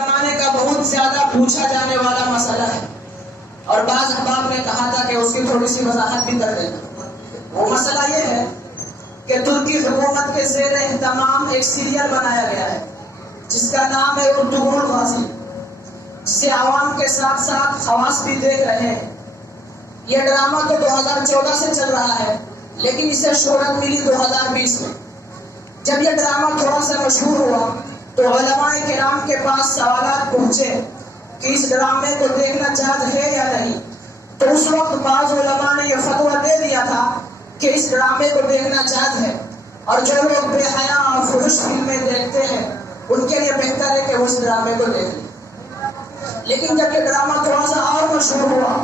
زمانے کا بہت زیادہ پوچھا جانے والا مسئلہ ہے اور بعض احباب نے کہا تھا کہ اس کی تھوڑی سی وضاحت بھی کر دیں۔ وہ مسئلہ یہ ہے کہ ترکی حکومت کے زیر اہتمام ایک سیریل بنایا گیا ہے جس کا نام ہے ارطغرل غازی، جسے عوام کے ساتھ ساتھ خواص بھی دیکھ رہے ہیں۔ یہ ڈرامہ تو 2014 سے چل رہا ہے لیکن اسے شہرت ملی 2020 میں۔ جب یہ ڈرامہ تھوڑا سا مشہور ہوا تو علماء کرام کے پاس سوالات پہنچے کہ اس ڈرامے کو دیکھنا جائز ہے یا نہیں۔ تو اس وقت بعض علماء نے یہ فتویٰ دے دیا تھا کہ اس ڈرامے کو دیکھنا جائز ہے، اور جو لوگ بے حیا اور فحش فلمیں دیکھتے ہیں ان کے لیے بہتر ہے کہ وہ اس ڈرامے کو دیکھ لیں۔ لیکن جب یہ ڈرامہ تھوڑا سا اور مشہور ہوا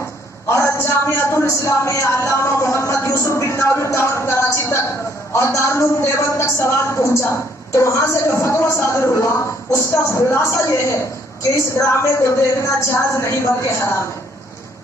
اور جامعۃ الاسلامیہ علامہ محمد یوسف بن ناول کراچی تک اور دارالعلوم دیوبند تک سوال پہنچا تو وہاں سے جو فتویٰ صادر ہوا اس کا خلاصہ یہ ہے کہ اس ڈرامے کو دیکھنا جائز نہیں بلکہ حرام ہے۔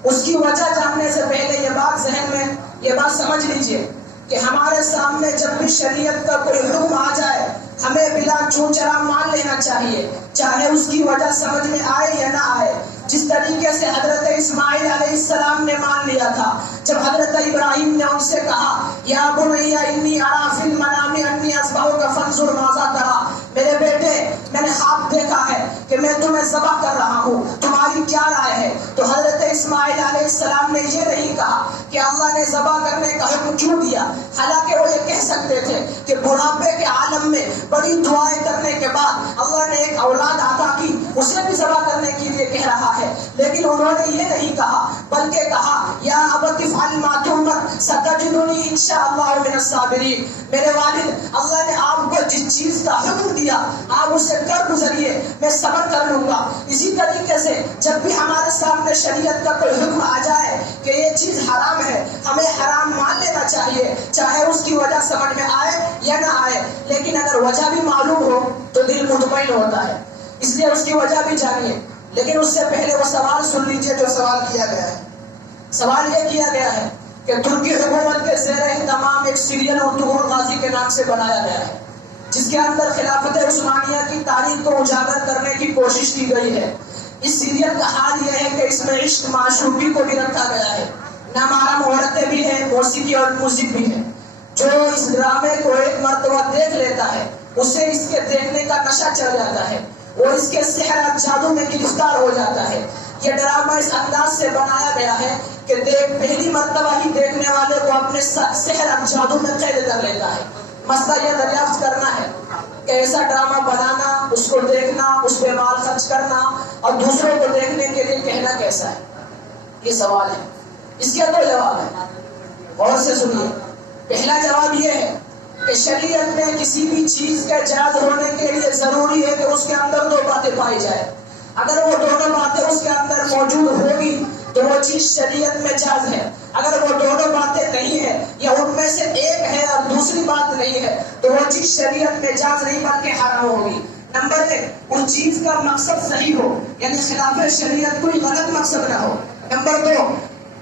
اس کی وجہ جاننے سے پہلے یہ بات ذہن میں یہ بات سمجھ لیجئے کہ ہمارے سامنے جب بھی شریعت کا کوئی حکم آ جائے ہمیں بلا چون چرا مان لینا چاہیے، چاہے اس کی وجہ سمجھ میں آئے یا نہ آئے۔ جس طریقے سے حضرت اسماعیل علیہ السلام نے مان لیا تھا جب حضرت ابراہیم نے ان سے کہا یا بنی انی اری فی المنام انی اذبحک فانظر ماذا تری، میرے بیٹے میں نے خواب دیکھا ہے کہ میں تمہیں ذبح کر رہا ہوں، تمہاری کیا رائے ہے؟ تو حضرت اسماعیل علیہ السلام نے یہ نہیں کہا کہ اللہ نے ذبح کرنے کا حکم کیوں دیا، حالانکہ وہ یہ کہہ سکتے تھے کہ بڑھاپے کے عالم میں بڑی دعائیں کرنے کے بعد اللہ نے ایک اولاد عطا کی، اسے بھی ذبح کرنے کے لیے کہہ رہا ہے۔ لیکن انہوں نے یہ نہیں کہا بلکہ کہا یا ابت افعل ما تؤمر ستجدنی انشاءاللہ من الصابرین، میرے والد اللہ نے آپ کو جس چیز کا حکم دیا آپ اسے کر گزریے، میں صبر کر لوں گا۔ اسی طریقے سے جب بھی ہمارے سامنے شریعت کا کوئی حکم آ جائے کہ یہ چیز حرام ہے ہمیں حرام مان لینا چاہیے، چاہے اس کی وجہ سمجھ میں آئے یا نہ آئے۔ لیکن اگر وجہ بھی معلوم ہو تو دل مطمئن ہوتا ہے، اس لیے اس کی وجہ بھی جانیے۔ لیکن اس سے پہلے وہ سوال سن لیجئے جو سوال کیا گیا ہے۔ سوال یہ کیا گیا ہے کہ ترکی حکومت کے زیر اہتمام ایک سیریل ارطغرل غازی کے نام سے بنایا گیا ہے جس کے اندر خلافت عثمانیہ کی تاریخ کو اجاگر کرنے کی کوشش کی گئی ہے۔ اس سیریل کا حال یہ ہے کہ اس میں عشق معشوقی کو بھی رکھا گیا ہے، نامحرم عورتیں بھی ہیں، موسیقی اور میوزک بھی ہے۔ جو اس ڈرامے کو ایک مرتبہ دیکھ لیتا ہے اسے اس کے دیکھنے کا نشہ چڑھ جاتا ہے، وہ اس کے سحر اور جادو میں گرفتار ہو جاتا ہے۔ یہ ڈرامہ اس انداز سے بنایا گیا ہے کہ پہلی مرتبہ ہی دیکھنے والے کو اپنے سحر اور جادو میں قید کر لیتا ہے۔ مسئلہ یہ دریافت کرنا ہے کہ ایسا ڈرامہ بنانا، اس کو دیکھنا، اس پہ مال خرچ کرنا اور دوسروں کو دیکھنے کے لیے کہنا کیسا ہے، یہ سوال ہے۔ اس کے دو جواب ہیں، غور سے سنیے۔ پہلا جواب یہ ہے کہ شریعت میں کسی بھی چیز کے جائز ہونے کے لیے ضروری ہے کہ اس کے اندر دو باتیں پائی جائے۔ اگر وہ دونوں باتیں اس کے اندر موجود ہوگی تو وہ چیز شریعت میں جائز ہے۔ اگر وہ دونوں باتیں نہیں ہیں یا ان میں سے ایک ہے اور دوسری بات نہیں ہے تو وہ چیز شریعت میں جائز نہیں بلکہ حرام ہوگی۔ نمبر ایک، اس چیز کا مقصد صحیح ہو، یعنی خلاف شریعت کوئی غلط مقصد نہ ہو۔ نمبر دو،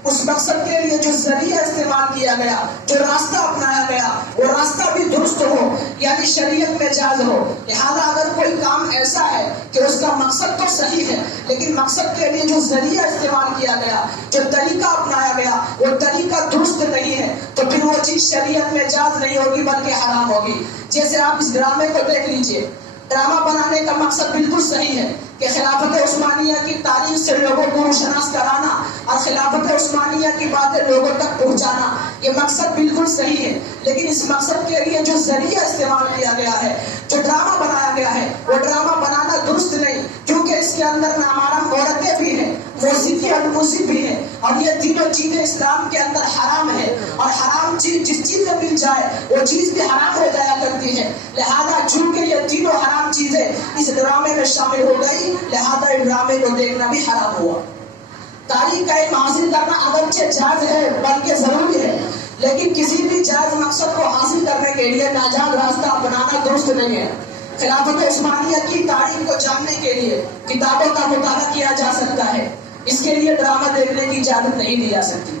اس مقصد کے لیے جو ذریعہ استعمال کیا گیا، جو راستہ اپنایا گیا وہ راستہ بھی درست ہو، یعنی شریعت میں جائز ہو۔ لہذا اگر کوئی کام ایسا ہے کہ اس کا مقصد تو صحیح ہے لیکن مقصد کے لیے جو ذریعہ استعمال کیا گیا، جو طریقہ اپنایا گیا وہ طریقہ درست نہیں ہے تو پھر وہ چیز شریعت میں جائز نہیں ہوگی بلکہ حرام ہوگی۔ جیسے آپ اس ڈرامے کو دیکھ لیجئے، ڈرامہ بنانے کا مقصد بالکل صحیح ہے کہ خلافت عثمانیہ کی تاریخ سے لوگوں کو روشناس کرانا اور خلافت عثمانیہ کی باتیں لوگوں تک پہنچانا، یہ مقصد بالکل صحیح ہے۔ لیکن اس مقصد کے لیے جو ذریعہ استعمال کیا گیا ہے، جو ڈرامہ بنایا گیا ہے، وہ ڈرامہ بنانا درست نہیں، کیونکہ اس کے اندر نامحرم عورتیں بھی ہیں، موسیقی اور میوزک بھی ہے، اور یہ تینوں چیزیں اسلام کے اندر حرام ہے، اور حرام چیز جس چیز میں مل جائے وہ چیز بھی حرام ہو جایا کرتی ہے۔ لہذا چونکہ یہ تینوں حرام چیزیں اس ڈرامے میں شامل ہو گئی لہذا اس ڈرامے کو دیکھنا بھی حرام ہوا۔ تاریخ کا علم حاصل کرنا اگرچہ جائز ہے بلکہ ضروری ہے، لیکن کسی بھی جائز مقصد کو حاصل کرنے کے لیے ناجائز راستہ اپنانا درست نہیں ہے۔ خلافت عثمانیہ کی تاریخ کو جاننے کے لیے کتابوں کا مطالعہ کیا جا سکتا ہے، اس کے لیے ڈرامہ دیکھنے کی اجازت نہیں دی جا سکتی۔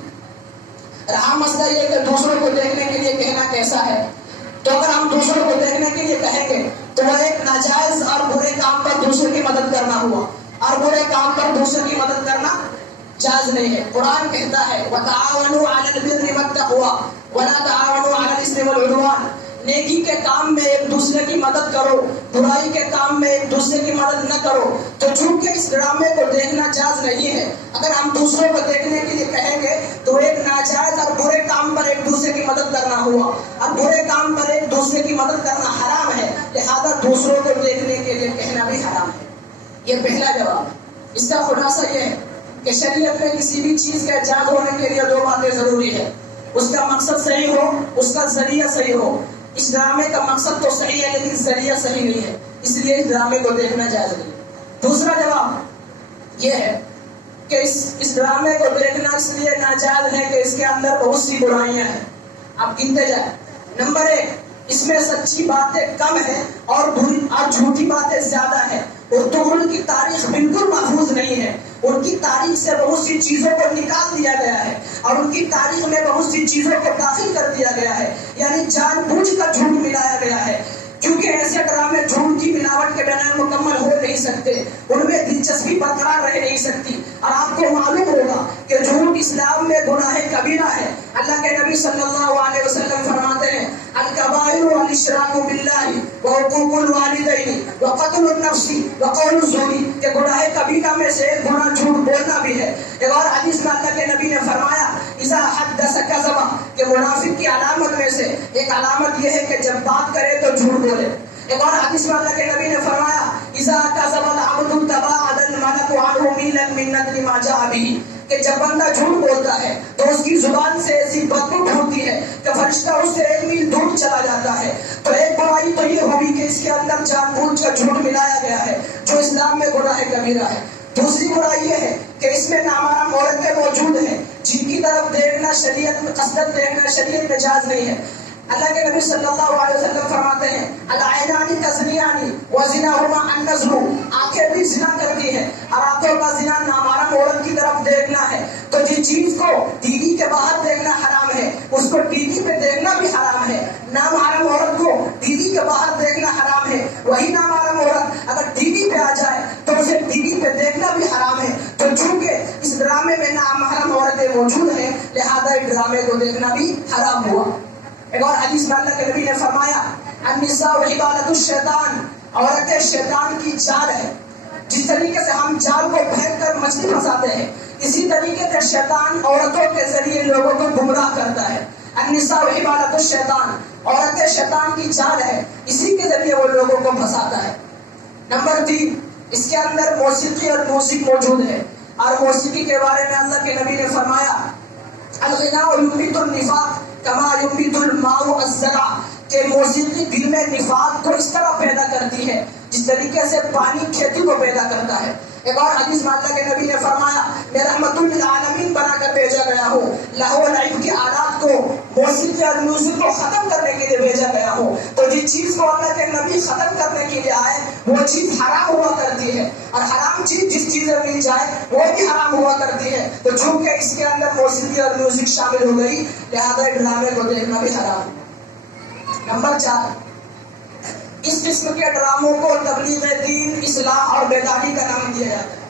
رہا مسئلہ یہ کہ دوسروں کو دیکھنے کے لیے کہنا کیسا ہے، تو اگر ہم دوسروں کو دیکھنے کے لیے کہیں گے تو وہ ایک ناجائز اور برے کام پر دوسرے کی مدد کرنا ہوا، اور برے کام پر دوسرے کی مدد کرنا جائز نہیں ہے۔ قرآن کہتا ہے وَتَعَاوَنُوا عَلَى الْبِرِّ وَالتَّقْوَىٰ وَلَا تَعَاوَنُوا عَلَى الْإِثْمِ وَالْعُدْوَانِ۔ نیکی کے کام میں ایک دوسرے کی مدد کرو، برائی کے کام میں ایک دوسرے کی مدد نہ کرو۔ تو چونکہ اس ڈرامے کو دیکھنا جائز نہیں ہے، اگر ہم دوسروں کو دیکھنے کے لیے کہیں گے تو ایک ناجائز اور برے کام پر ایک دوسرے کی مدد کرنا ہوا، اور برے کام پر ایک دوسرے کی مدد کرنا حرام ہے، لہذا دوسروں کو دیکھنے کے لیے کہنا بھی حرام ہے۔ یہ پہلا جواب۔ اس کا خلاصہ یہ ہے کہ شریعت میں کسی بھی چیز کے جائز ہونے کے لیے دو باتیں ضروری ہے، اس کا مقصد صحیح ہو، اس کا ذریعہ صحیح ہو۔ اس ڈرامے کا مقصد تو صحیح ہے لیکن ذریعہ صحیح نہیں ہے، اس لیے اس ڈرامے کو دیکھنا جائز نہیں۔ دوسرا جواب یہ ہے کہ اس ڈرامے کو دیکھنا اس لیے ناجائز ہے کہ اس کے اندر بہت سی برائیاں ہیں، آپ گنتے جائیں۔ نمبر 1، اس میں سچی باتیں کم ہیں اور جھوٹی باتیں زیادہ ہیں۔ اردو کی تاریخ بالکل محفوظ نہیں ہے، ان کی تاریخ سے بہت سی چیزوں کو نکال دیا گیا ہے اور ان کی تاریخ میں بہت سی چیزوں کو داخل کر دیا گیا ہے، یعنی جان بوجھ کر جھوٹ ملایا گیا ہے، کیونکہ ایسے ڈرامے جھوٹ کی ملاوٹ کے بغیر مکمل ہو نہیں سکتے، ان میں دلچسپی برقرار رہ نہیں سکتی۔ اور آپ کو معلوم ہوگا کہ جھوٹ اسلام میں گناہ کبیرہ ہے۔ اللہ کے نبی صلی اللہ علیہ وسلم فرماتے ہیں الکبائر والاشراک باللہ وعقوق الوالدین وقتل النفس وقول الزور، کہ گناہ کبیرہ میں سے ایک گناہ جھوٹ بولنا بھی ہے۔ ایک اور حدیث میں اللہ کے نبی نے فرمایا اذا حدث کذب، کہ منافق کی علامت میں سے ایک علامت یہ ہے کہ جب بات کرے تو جھوٹ بولے۔ ایک اور حدیث میں اللہ کے نبی نے فرمایا اذا کذب العبد تباعد الملک عنہ میلا من نقل ما جاء به، کہ جب بندہ جھوٹ بولتا ہے تو اس کی زبان سے ایسی بدبو اٹھتی ہے کہ فرشتہ اس سے 1 میل دور چلا جاتا ہے۔ تو ایک برائی تو یہ ہوئی کہ اس کے اندر جان بوجھ کر جھوٹ ملایا گیا ہے جو اسلام میں گناہ کبیرہ ہے۔ دوسری برائی یہ ہے کہ اس میں نامحرم عورتیں موجود ہیں جن کی طرف دیکھنا شریعت میں قصدن دیکھنا شریعت میں جائز نہیں ہے۔ اللہ کے نبی صلی اللہ علیہ وسلم فرماتے ہیں العینانی تزنیانی وزناہما النظر، آنکھیں بھی زنا کرتی ہیں اور آنکھوں کا زنا نامحرم عورت کی طرف دیکھنا ہے۔ تو جس چیز کو ٹی وی کے باہر دیکھنا حرام ہے اس کو ٹی وی پہ دیکھنا بھی حرام ہے۔ نامحرم عورت کو ٹی وی کے باہر دیکھنا حرام ہے، وہی نامحرم عورت اگر ٹی وی پہ آ جائے تو اسے ٹی وی پہ دیکھنا بھی حرام ہے۔ تو چونکہ اس ڈرامے میں نامحرم عورتیں موجود ہیں لہذا اس ڈرامے کو دیکھنا بھی حرام ہوا۔ ایک اور حدیث میں اللہ کے نبی نے فرمایا النساء حبالۃ الشیطان، عورتیں شیطان کی جال ہے۔ جس طریقے سے ہم جال کو پھینک کر مچھلی پھنساتے ہیں اسی طریقے سے شیطان عورتوں کے ذریعے لوگوں کو گمراہ کرتا ہے۔ النساء حبالۃ الشیطان، عورتیں شیطان کی جال ہے، اسی کے ذریعے وہ لوگوں کو پھنساتا ہے۔ نمبر 3، اس کے اندر موسیقی اور میوزک موجود ہے، اور موسیقی کے بارے میں اللہ کے نبی نے فرمایا الغناء ینبت النفاق کما ینبت الماء الزرع، کہ موسیقی دل میں نفاق کو اس طرح پیدا کرتی ہے جس طریقے سے پانی کھیتی کو پیدا کرتا ہے۔ ایک اور حدیث میں اللہ کے نبی نے فرمایا میں رحمت للعالمین بنا کر بھیجا گیا ہوں، لہو و لعب کی عادات کو، موسیقی اور میوزک کو ختم کرنے کے لیے بھیجا گیا ہوں۔ تو جس چیز کو اللہ کے نبی ختم کرنے کے لیے آئے وہ چیز حرام ہوا کرتی ہے، اور حرام چیز جس چیز میں مل جائے وہ بھی حرام ہوا کرتی ہے۔ تو چونکہ اس کے اندر موسیقی اور میوزک شامل ہو گئی لہذا ڈرامے کو دیکھنا بھی حرام ہے۔ نمبر 4، اس قسم کے ڈراموں کو تبلیغ دین، اصلاح اور بیداری کا نام دیا جاتا ہے،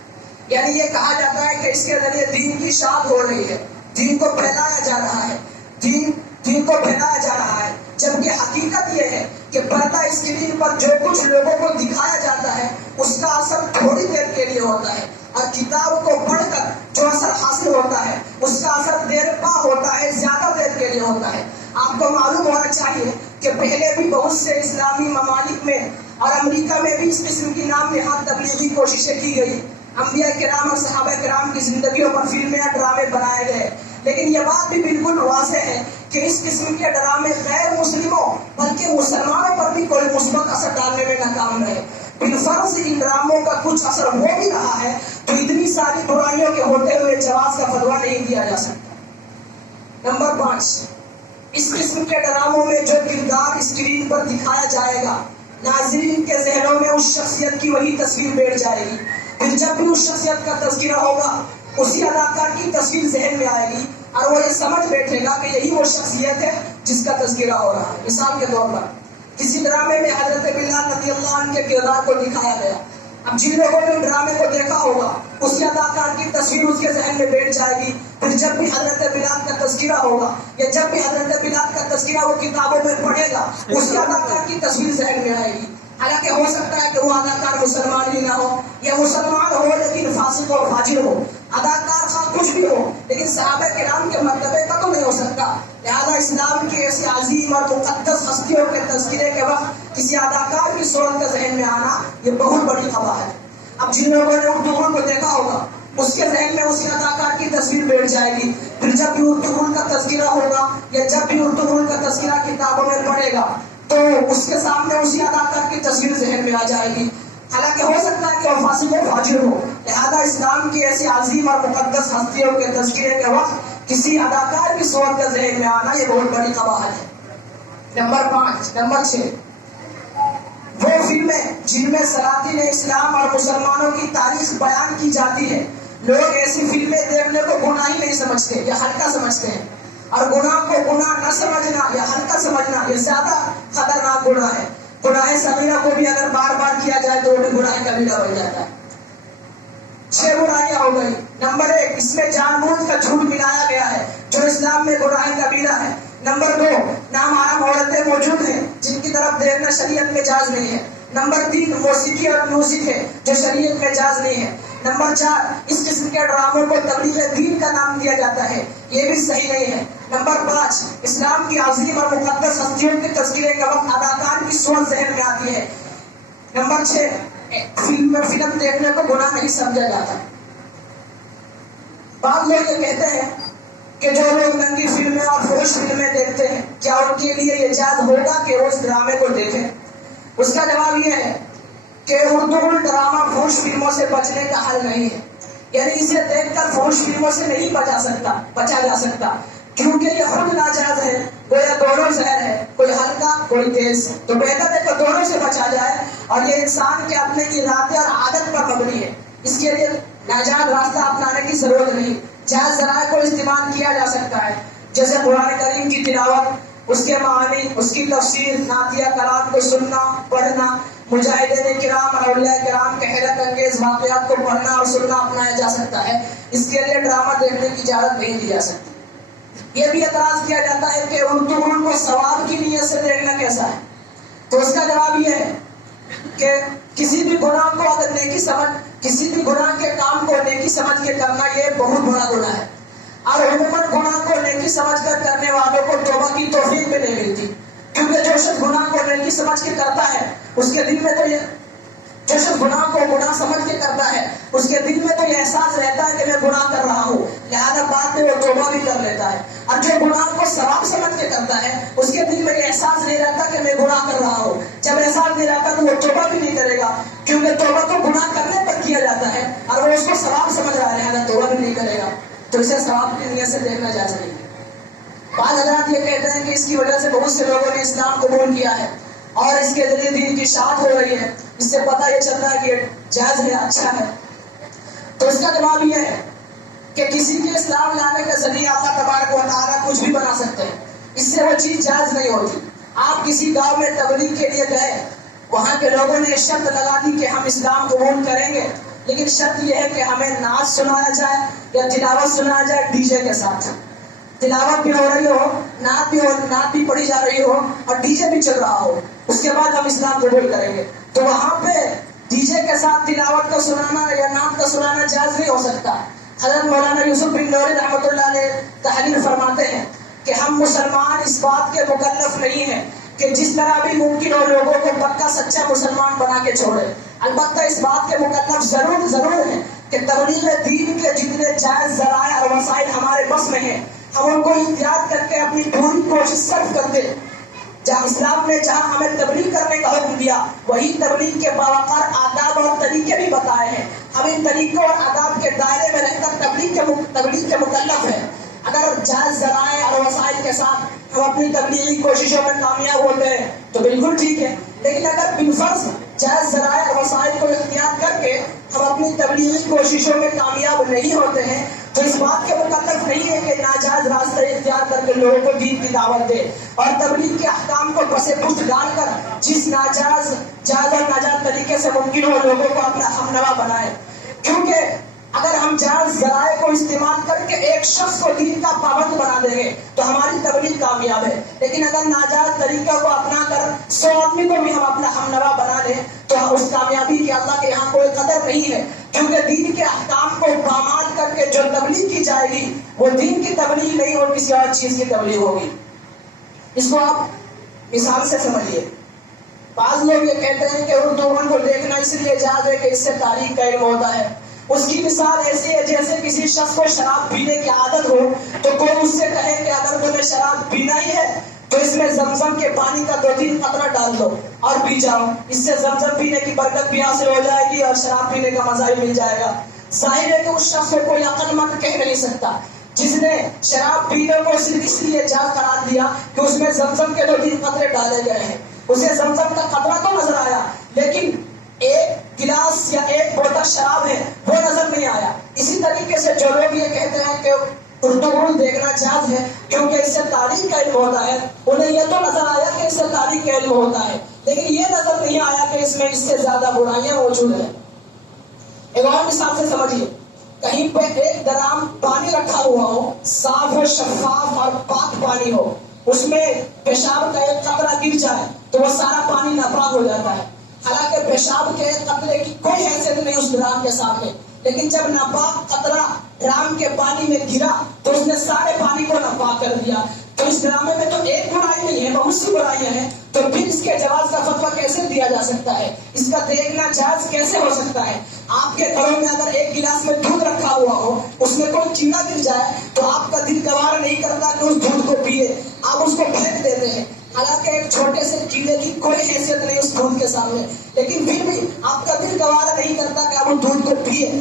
یعنی یہ کہا جاتا ہے کہ اس کے ذریعے دین کی اشاعت ہو رہی ہے، دین کو پھیلایا جا رہا ہے، دین کو پھیلایا جا رہا ہے، جبکہ حقیقت یہ ہے کہ پردہ اسکرین پر جو کچھ لوگوں کو دکھایا جاتا ہے اس کا اثر تھوڑی دیر کے لیے ہوتا ہے، اور کتاب کو پڑھ کر جو اثر حاصل ہوتا ہے اس کا اثر دیر پا ہوتا ہے، زیادہ دیر کے لیے ہوتا ہے۔ آپ کو معلوم ہونا چاہیے کہ پہلے بھی بہت سے اسلامی ممالک میں اور امریکہ میں بھی اس قسم کی نام نہاد تبلیغی کوششیں کی گئی، انبیاء کرام اور صحابہ کرام کی زندگیوں پر فلمیں اور ڈرامے بنائے گئے، لیکن یہ بات بھی بالکل واضح ہے کہ اس قسم کے ڈرامے غیر مسلموں بلکہ مسلمانوں پر بھی کوئی مثبت اثر ڈالنے میں ناکام رہے۔ بالفرض ان ڈراموں کا کچھ اثر ہو بھی رہا ہے تو اتنی ساری برائیوں کے ہوتے ہوئے جواز کا فتویٰ نہیں دیا جا سکتا۔ نمبر 5، اس قسم کے ڈراموں میں جو کردار اسکرین پر دکھایا جائے گا ناظرین کے ذہنوں میں اس شخصیت کی وہی تصویر بیٹھ جائے گی، پھر جب بھی اس شخصیت کا تذکرہ ہوگا اسی اداکار کی تصویر ذہن میں آئے گی اور وہ یہ سمجھ بیٹھے گا کہ یہی وہ شخصیت ہے جس کا تذکرہ ہو رہا ہے۔ مثال کے طور پر کسی ڈرامے میں حضرت بلال رضی اللہ عنہ کے کردار کو دکھایا گیا. اب جن لوگوں نے ڈرامے کو دیکھا ہوگا اس کے اداکار کی تصویر اس کے ذہن میں بیٹھ جائے گی. پھر جب بھی حضرت بلال کا تذکرہ ہوگا یا جب بھی حضرت بلال کا تذکرہ وہ کتابوں میں پڑھے گا اس کے اداکار کی تصویر ذہن میں آئے گی. حالانکہ ہو سکتا ہے کہ وہ اداکار مسلمان ہی نہ ہو یا مسلمان ہو لیکن فاسق اور فاجر ہو. اداکار خواہ کچھ بھی ہو لیکن صحابہ کرام کے مرتبے کا تو نہیں ہو سکتا. لہذا اسلام کی ایسی عظیم اور مقدس ہستیوں کے تذکرے کے وقت کسی اداکار کی صورت کا ذہن میں آنا یہ بہت بڑی خبر ہے. اب جن لوگوں نے اردو کو دیکھا ہوگا اس کے ذہن میں اسی اداکار کی تصویر بیٹھ جائے گی. پھر جب بھی اردو کا تذکرہ ہوگا یا جب بھی اردو کا تذکرہ کتابوں میں پڑھے گا تو اس کے سامنے اسی اداکار کی تصویر ذہن میں آ جائے گی. حالانکہ ہو سکتا ہے کہ وہ فاسق و فاجر ہو. لہذا اسلام کی ایسی عظیم اور مقدس ہستیوں کے تذکرے کے وقت کسی اداکار کی صورت کا ذہن میں آنا یہ بہت بڑی قباحت ہے. نمبر 6 وہ فلمیں جن میں سلاطین اسلام اور مسلمانوں کی تاریخ بیان کی جاتی ہے. لوگ ایسی فلمیں دیکھنے کو گناہ ہی نہیں سمجھتے یا ہلکا سمجھتے ہیں. اور گناہ کو گناہ نہ سمجھنا یا ہلکا سمجھنا یہ زیادہ خطرناک گناہ ہے. گناہ صغیرہ کو بھی اگر بار بار کیا جائے تو وہ بھی گناہ کبیرہ بن جاتا ہے. 6 برائیاں ہو گئی. نمبر 1 اس میں جان بوجھ کا جھوٹ ملایا گیا ہے جو اسلام میں گناہ کبیرہ ہے. نمبر 2 نامحرم عورتیں موجود ہیں جن کی طرف دیکھنا شریعت میں جائز نہیں ہے. نمبر 3 موسیقی اور میوزک ہے جو شریعت میں جائز نہیں ہے. نمبر 4 اس قسم کے ڈراموں کو تبلیغ دین کا نام دیا جاتا ہے یہ بھی صحیح نہیں ہے. نمبر 5 اسلام کی عظیم اور مقدس ہستیوں کے تذکرے کا وقت اداکار کی صورت ذہن میں آتی ہے. نمبر 6 فلم دیکھنے کو گناہ نہیں سمجھا جاتا. بعض لوگ یہ کہتے ہیں کہ جو لوگ ننگی فلمیں اور فحش فلمیں دیکھتے ہیں کیا ان کے لیے یہ جائز ہوگا کہ وہ اس ڈرامے کو دیکھیں؟ اس کا جواب یہ ہے کہ اردو ڈرامہ فحش فلموں سے بچنے کا حل نہیں ہے. یعنی اسے دیکھ کر فحش فلموں سے نہیں بچا جا سکتا کیونکہ یہ خود ناجائز ہے. گویا دونوں زہر ہے, کوئی ہلکا کوئی تیز. تو بہتر ہے کہ دونوں سے بچا جائے اور یہ انسان کے اپنے ارادے اور عادت پر مبنی ہے. اس کے لیے ناجائز راستہ اپنانے کی ضرورت نہیں. جائز ذرائع کو استعمال کیا جا سکتا ہے جیسے قرآن کریم کی تلاوت, اس کے معانی, اس کی تفسیر, نعتیہ کلام کو سننا پڑھنا, مجاہدین کرام اور اولیاء کرام کے حیرت انگیز واقعات کو پڑھنا اور سننا اپنایا جا سکتا ہے. اس کے لیے ڈرامہ دیکھنے کی اجازت نہیں دی جا سکتی. یہ بھی اعتراض کیا جاتا ہے کہ اردو کو ثواب کی نیت سے دیکھنا کیسا ہے؟ تو اس کا جواب یہ ہے کہ کسی بھی گناہ کو اگر کسی بھی گناہ کے کام کو نیکی سمجھ کے کرنا یہ بہت بڑا گناہ ہے. اور عموماً گناہ کو نیکی سمجھ کر کرنے والوں کو توبہ کی توفیق بھی نہیں ملتی کیونکہ جو شخص گناہ کو نیکی سمجھ کے کرتا ہے اس کے دل میں تو یہ جو شخص گناہ کو گناہ سمجھ کے کرتا ہے اس کے دل میں تو یہ احساس رہتا ہے کہ میں گناہ کر رہا ہوں, لہذا بعد میں وہ توبہ بھی کر لیتا ہے. اور جو گناہ کو ثواب سمجھ کے کرتا ہے اس کے دل میں یہ احساس نہیں رہتا کہ میں گناہ کر رہا ہوں. جب احساس نہیں رہتا تو وہ توبہ بھی نہیں کرے گا کیونکہ توبہ تو گناہ کرنے پر کیا جاتا ہے اور وہ اس کو ثواب سمجھ رہا ہے, لہذا توبہ بھی نہیں کرے گا. تو اسے ثواب کی نیت سے دیکھنا جائز نہیں ہے. بعض حضرات یہ کہتے ہیں کہ اس کی وجہ سے بہت سے لوگوں نے اسلام قبول کیا ہے اور اس کے ذریعے دین کی اشاعت ہو رہی ہے, اس سے پتہ یہ چلتا ہے کہ جائز ہے, اچھا ہے. تو اس کا جواب یہ ہے کہ کسی کے اسلام لانے کے ذریعے اللہ تبارک و تعالیٰ کچھ بھی بنا سکتے ہیں, اس سے وہ چیز جائز نہیں ہوتی. آپ کسی گاؤں میں تبلیغ کے لیے گئے, وہاں کے لوگوں نے شرط لگا دی کہ ہم اسلام قبول کریں گے لیکن شرط یہ ہے کہ ہمیں نعت سنایا جائے یا تلاوت سنایا جائے ڈی جے کے ساتھ. تلاوت بھی ہو رہی ہو, نعت بھی پڑھی جا رہی ہو اور ڈی جے بھی چل رہا ہو, اس کے بعد ہم اسلام قبول کریں گے. تو وہاں پہ ڈی جے کے ساتھ تلاوت کا سنانا یا نعت کا سنانا جائز نہیں ہو سکتا. حضرت مولانا یوسف بن نوری رحمۃ اللہ علیہ تحریر فرماتے ہیں کہ ہم مسلمان اس بات کے مکلف نہیں ہیں کہ جس طرح بھی ممکن ہو لوگوں کو پکا سچا مسلمان بنا کے چھوڑے. البتہ اس بات کے مکلف ضرور ہے کہ تبلیغ دین کے جتنے جائز ذرائع اور وسائل ہمارے بس میں ہیں ہم ان کو احتیاط کر کے اپنی پوری کوشش صرف کر دیں. جہاں اسلام نے جہاں ہمیں تبلیغ کرنے کا حکم دیا وہی تبلیغ کے باوقار آداب اور طریقے بھی بتائے ہیں. ہم ان طریقوں اور آداب کے دائرے میں رہ کر تبلیغ کے مکلف ہیں. اگر جائز ذرائع اور وسائل کے ساتھ ہم اپنی تبلیغی کوششوں میں کامیاب ہوتے ہیں تو بالکل ٹھیک ہے, لیکن اگر بالفرض جائز ذرائع اور وسائل کو اختیار کر کے ہم اپنی تبلیغی کوششوں میں کامیاب نہیں ہوتے ہیں تو اس بات کے مکلف نہیں ہے کہ ناجائز راستہ اختیار کر کے لوگوں کو دین کی دعوت دے اور تبلیغ کے احکام کو پس پشت ڈال کر جس جائز اور ناجائز طریقے سے ممکن ہو لوگوں کو اپنا ہمنوا بنائے. کیونکہ اگر ہم جائز ذرائع کو استعمال کر کے ایک شخص کو دین کا پابند بنا دیں گے تو ہماری تبلیغ کامیاب ہے. لیکن اگر ناجائز طریقہ کو اپنا کر 100 آدمی کو بھی ہم اپنا ہمنوا بنا لیں تو اس کامیابی کی اللہ کے یہاں کوئی قدر نہیں ہے. کیونکہ دین کے احکام کو پامال کر کے جو تبلیغ کی جائے گی وہ دین کی تبلیغ نہیں اور کسی اور چیز کی تبلیغ ہوگی. اس کو آپ مثال سے سمجھیے. بعض لوگ یہ کہتے ہیں کہ اردو کو دیکھنا اس لیے جائز ہے کہ اس سے تاریخ کا علم ہوتا ہے. اس کی مثال ایسی ہے جیسے کسی شخص کو شراب پینے کی عادت ہو تو کوئی اس سے کہے کہ اگر تمہیں شراب پینا ہی ہے تو اس میں زمزم کے پانی کا 2-3 قطرہ ڈال دو اور پی جاؤ. اس سے زمزم پینے کی برکت بھی حاصل ہو جائے گی اور شراب پینے کا مزہ بھی مل جائے گا. ظاہر ہے کہ اس شخص کو کوئی عقل مند کہہ نہیں سکتا جس نے شراب پینے کو صرف اس لیے جائز قرار دیا کہ اس میں زمزم کے 2-3 قطرے ڈالے گئے ہیں. اسے زمزم کا قطرہ تو نظر آیا لیکن ایک گلاس یا ایک بوتل شراب ہے وہ نظر نہیں آیا. اسی طریقے سے جو لوگ یہ کہتے ہیں کہ اردو دیکھنا جائز ہے کیونکہ اس سے تاریخ کا علم ہوتا ہے, انہیں یہ تو نظر آیا کہ اس سے تاریخ کا علم ہوتا ہے لیکن یہ نظر نہیں آیا کہ اس میں اس سے زیادہ برائیاں موجود ہیں. ایک اور مثال سے سمجھیے. کہیں پہ ایک درام پانی رکھا ہوا ہو, صاف و شفاف اور پاک پانی ہو, اس میں پیشاب کا ایک قطرہ گر جائے تو وہ سارا پانی ناپاک ہو جاتا ہے. حالانکہ پیشاب کے قطرے کی کوئی حیثیت نہیں اس ڈرام کے سامنے, لیکن جب ناپاک قطرہ ڈرام کے پانی میں گرا تو اس نے سارے پانی کو ناپاک کر دیا. تو اس ڈرامے میں تو ایک برائی نہیں ہے, بہت سی برائیاں ہیں. تو پھر اس کے جواز کا فتویٰ کیسے دیا جا سکتا ہے؟ اس کا دیکھنا جائز کیسے ہو سکتا ہے؟ آپ کے گھروں میں اگر ایک گلاس میں دودھ رکھا ہوا ہو, اس میں کوئی کیڑا گر جائے تو آپ کا دل گوارا نہیں کرتا کہ اس دودھ کو پیے, آپ اس کو پھینک دیتے ہیں. حالانکہ ایک چھوٹے سے کیڑے کی کوئی حیثیت نہیں اس دودھ کے سامنے, لیکن پھر بھی آپ کا دل گوارا نہیں کرتا کہ آپ اس دودھ کو پیے.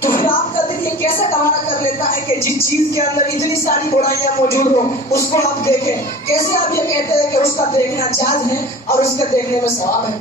تو پھر آپ کا دل یہ کیسے گوارا کر لیتا ہے کہ جس چیز کے اندر اتنی ساری برائیاں موجود ہو اس کو آپ دیکھیں؟ کیسے آپ یہ کہتے ہیں کہ اس کا دیکھنا جائز ہے اور اس کے دیکھنے میں ثواب ہے؟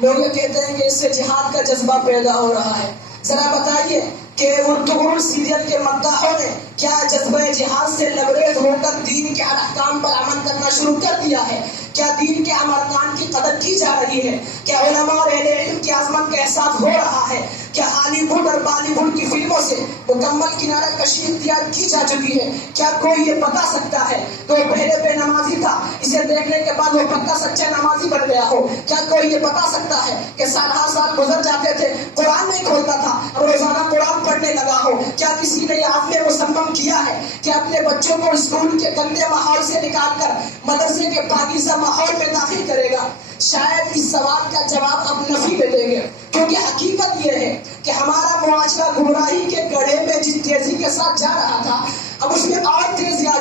لوگ یہ کہتے ہیں کہ اس سے جہاد کا جذبہ پیدا ہو رہا ہے. ذرا بتائیے کہ اردو سیریل کے مداحوں نے کیا جذبہ جہاد سے لبریز ہو کر دین کے احکام پر عمل کرنا شروع کر دیا ہے؟ کیا دین کے امرکان کی قدر کی جا رہی ہے؟ کیا علماء اور اہل علم کی عظمت کا احساس ہو رہا ہے؟ کیا ہالی ووڈ اور بالی ووڈ کی فلموں سے مکمل کنارہ کشی اختیار کی جا چکی ہے؟ کیا کوئی یہ بتا سکتا ہے کہ وہ پہلے بے نمازی تھا, اسے دیکھنے کے بعد وہ پکا سچا نمازی بن گیا ہو؟ کیا کوئی یہ بتا سکتا ہے کہ سال گزر جاتے تھے, قرآن نہیں کھولتا تھا, اب روزانہ قرآن پڑھنے لگا ہو؟ کیا کسی نے یہ عزم مصمم کیا ہے کہ اپنے بچوں کو اسکول کے گندے ماحول سے نکال کر مدرسے کے پاکیزہ ماحول میں داخل کرے گا؟ شاید اس سوال کا جواب اب نفی میں دیں گے, کیونکہ حقیقت یہ ہے کہ ہمارا معاشرہ گمراہی کے گڑھے میں جس تیزی کے ساتھ جا رہا تھا اب اس میں اور تیزی آ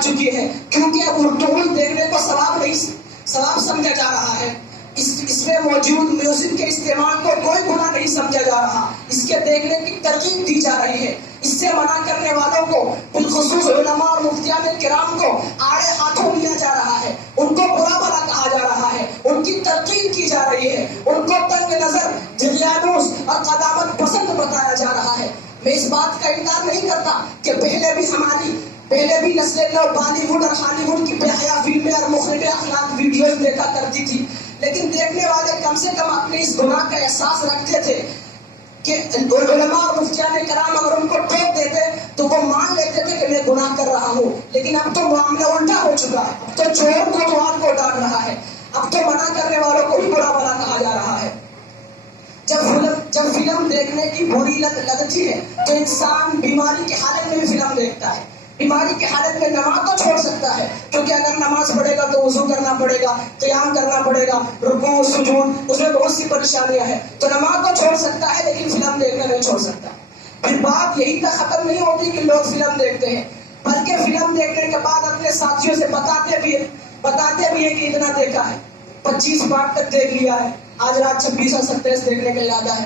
چکی ہے. کیونکہ اب اردو دیکھنے کو ثواب سمجھا جا رہا ہے. اس میں موجود میوزک کے استعمال کو کوئی گناہ نہیں سمجھا جا رہا, اس کے دیکھنے کی ترغیب دی جا رہی ہے. اس سے منع کرنے والوں کو بالخصوص علماء اور مفتیان کرام کو آڑے ہاتھوں لیا جا رہا ہے, ان کو برا بھلا کہا جا رہا ہے, ان کی تنقید کی جا رہی ہے, ان کو تنگ نظر, جریانوس اور قدامت پسند بتایا جا رہا ہے. میں اس بات کا انکار نہیں کرتا کہ پہلے بھی نسلیں بالی ووڈ اور ہالی ووڈ کی بے حیا فلمیں اور مخرب اخلاق ویڈیوز دیکھا کرتی تھی, لیکن دیکھنے والے کم سے کم اپنے اس گناہ کا احساس رکھتے تھے کہ علماء اور مفتیان کرام اگر ان کو ٹوک دیتے تو وہ مان لیتے تھے کہ میں گناہ کر رہا ہوں. لیکن اب تو معاملہ الٹا ہو چکا ہے, اب تو چور کو دوار کو ڈال رہا ہے, اب تو منع کرنے والوں کو بھی برا بھلا کہا جا رہا ہے. جب فلم دیکھنے کی بری لت لگتی ہے تو انسان بیماری کی حالت میں بھی فلم دیکھتا ہے. بیماری کی حالت میں نماز تو چھوڑ سکتا ہے, کیونکہ اگر نماز پڑھے گا تو وضو کرنا پڑے گا, قیام کرنا پڑے گا, رکوع سجود, اس میں بہت سی پریشانیاں ہیں, تو نماز تو چھوڑ سکتا ہے لیکن فلم دیکھنا نہیں چھوڑ سکتا. پھر بات یہی تک ختم نہیں ہوتی کہ لوگ فلم دیکھتے ہیں, بلکہ فلم دیکھنے کے بعد اپنے ساتھیوں سے بتاتے بھی ہیں کہ اتنا دیکھا ہے, 25 بار تک دیکھ لیا ہے, آج رات 26 اور 27 دیکھنے کا ارادہ ہے.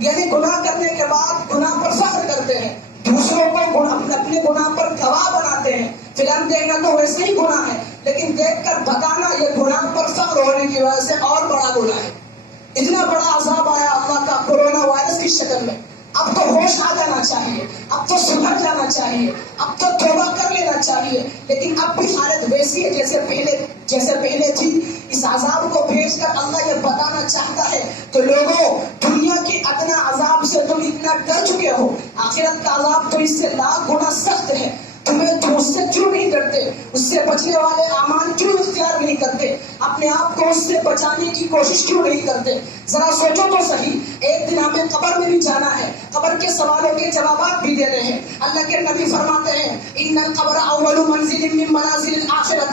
یعنی گناہ کرنے کے بعد گناہ پر فخر کرتے ہیں, دوسروں کو اپنے گناہ پر گواہ بناتے ہیں. فلم دیکھنا تو ویسے ہی گناہ ہے, لیکن دیکھ کر بتانا یہ گناہ پر فخر ہونے کی وجہ سے اور بڑا گناہ ہے. اتنا بڑا عذاب آیا اللہ کا کورونا وائرس کی شکل میں. اب تو ہوش آ جانا چاہیے, اب تو سدھر جانا چاہیے, اب تو توبہ کر لینا چاہیے. لیکن اب بھی حالت ویسی ہے جیسے پہلے تھی. اس عذاب کو بھیج کر اللہ یہ بتانا چاہتا ہے کہ لوگوں, دنیا کے ادنا عذاب سے تم اتنا ڈر چکے ہو, آخرت کا عذاب تو اس سے لاکھ گنا سخت ہے. تم اس سے کیوں نہیں ڈرتے؟ اس سے بچنے والے اعمال کیوں اختیار نہیں کرتے؟ اپنے آپ کو اس سے بچانے کی کوشش کیوں نہیں کرتے؟ ذرا سوچو تو صحیح. ایک دن ہمیں قبر میں بھی جانا ہے, قبر کے سوالوں کے جوابات بھی دینے ہیں. اللہ کے نبی فرماتے ہیں ان القبر اول منزل من منازل الاخرۃ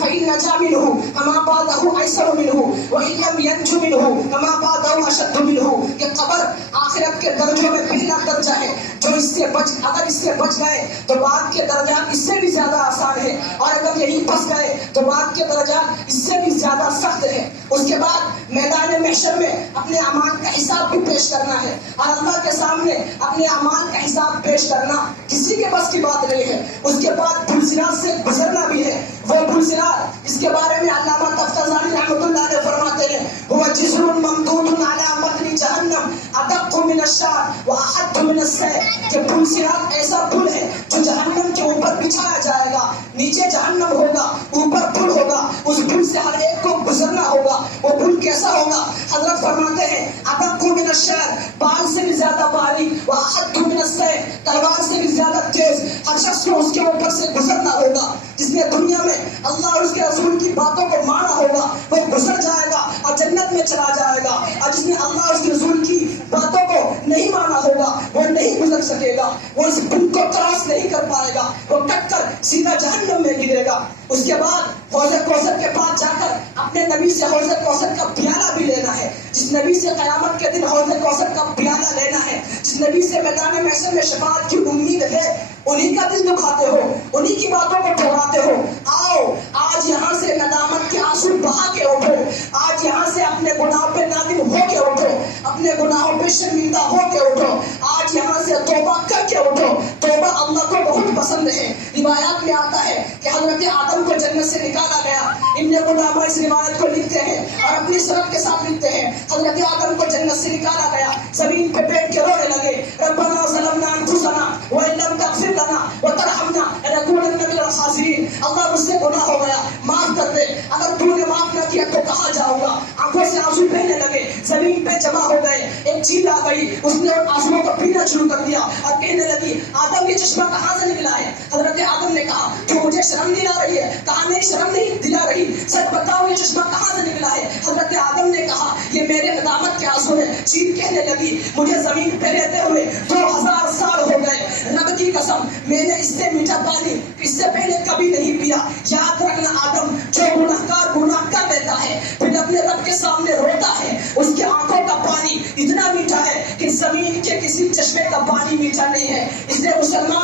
فإن نجا منه فما بعده ايسر منه وان لم ينج منه فما بعده اشد منه. کہ قبر آخرت کے درجوں میں پہلا درجہ ہے. جو اگر اس سے بچ گئے تو بعد کے درجات اس سے بھی زیادہ آسان ہے, اور اگر یہی پھنس گئے تو بعد کے درجات اس سے بھی زیادہ سخت ہے. اس کے بعد میدان محشر میں اپنے اعمال کا حساب بھی پیش کرنا ہے, اور اللہ کے سامنے اپنے اعمال کا حساب پیش کرنا کسی کے بس کی بات نہیں ہے. اس کے بعد پھلسرات سے گزرنا بھی ہے. وہ پھلسرات اس کے بارے میں علامہ تفتزانی رحمۃ اللہ علیہ فرماتے ہیں وہ جسر ممدود علی متن جہنم ادق من الشعر واحد من السیف. کہ پھلسرات ایسا پل ہے جو جہنم کے اوپر بچھایا جائے گا. نیچے جہنم ہوگا, اوپر پل ہوگا, اس پل سے ہر ایک کو گزرنا ہوگا. وہ پل کیسا ہوگا؟ حضرت فرماتے ہیں ادق من الشعر, بال سے بھی زیادہ باریک, واحد من السیف, تلوار سے بھی زیادہ تیز. ہر شخص کو اس کے اوپر سے گزرنا ہوگا. جس نے دنیا میں اللہ اور اس کے رسول کی باتوں کو مانا ہوگا وہ گزر جائے گا اور جنت میں چلا جائے گا, اور جس نے اللہ اور اس کے رسول کی باتوں کو نہیں مانا ہوگا وہ نہیں گزر سکے گا. وہ اس پل کو کراس نہیں کر پائے گا, وہ کٹ کر سیدھا جہنم میں گرے گا. اس کے بعد حوض کوثر کے پاس جا کر اپنے نبی سے حوض کوثر کا پیالہ بھی لینا ہے. جس نبی سے قیامت کے دن حوض کوثر کا پیالہ لینا ہے, جس نبی سے میدان محشر میں شفاعت کی امید ہے, انہی کا دل دکھاتے ہو, انہی کی باتوں کو ٹھہراتے ہو. آؤ آج یہاں سے ندامت کے آنسو بہا کے اٹھو. آج یہاں سے اپنے گناہوں پہ نادم ہو کے اٹھو, اپنے گناہوں پہ شرمندہ ہو کے اٹھو. آج یہاں سے توبہ کر کے اٹھو. توبہ اللہ کو بہت پسند ہے. روایات میں آتا ہے کہ حضرت آدم کو جنت سے نکالا گیا. ابن قدامہ اس روایت کو لکھتے ہیں اور اپنی سند کے ساتھ لکھتے ہیں حضرت آدم کو جنت سے نکالا گیا. زمین پہ بیٹھ کے رونے لگے, ربنا ظلمنا انفسنا وان لم تغفر لنا وترحمنا لنكونن من الخاسرین. اللہ مجھ سے گناہ ہو گیا, معاف کر دے. اگر تو نے معاف نہ کیا تو کہاں جاؤں گا. آنکھوں سے آنسو بہنے لگے, زمین پہ جمع ہو گئے. ایک چیل آ گئی, اس نے ان آنسوؤں کو پینا شروع کر دیا اور کہنے لگی آدم یہ چشمہ کہاں سے نکلا ہے؟ حضرت آدم نے کہا کہ مجھے شرم نہیں آ رہی ہے. کہا نہیں شرم نہیں دلا رہی, سچ بتاؤ یہ چشمہ کہاں سے نکلا ہے؟ حضرت آدم نے کہا یہ میرے ندامت کے آنسو ہیں. چیل کہنے لگی مجھے زمین پہ رہتے ہوئے 2000 سال ہو گئے, رب کی قسم میں نے اس سے میٹھا پانی اس سے پہلے کبھی نہیں پیا. یاد رکھنا آدم, جو گناہگار گناہ کر لیتا ہے پھر اپنے رب کے سامنے روتا ہے, اس کی آنکھوں کا پانی اتنا میٹھا ہے کہ زمین کے کسی چشمے کا پانی میٹھا نہیں ہے. اس لیے مسلمان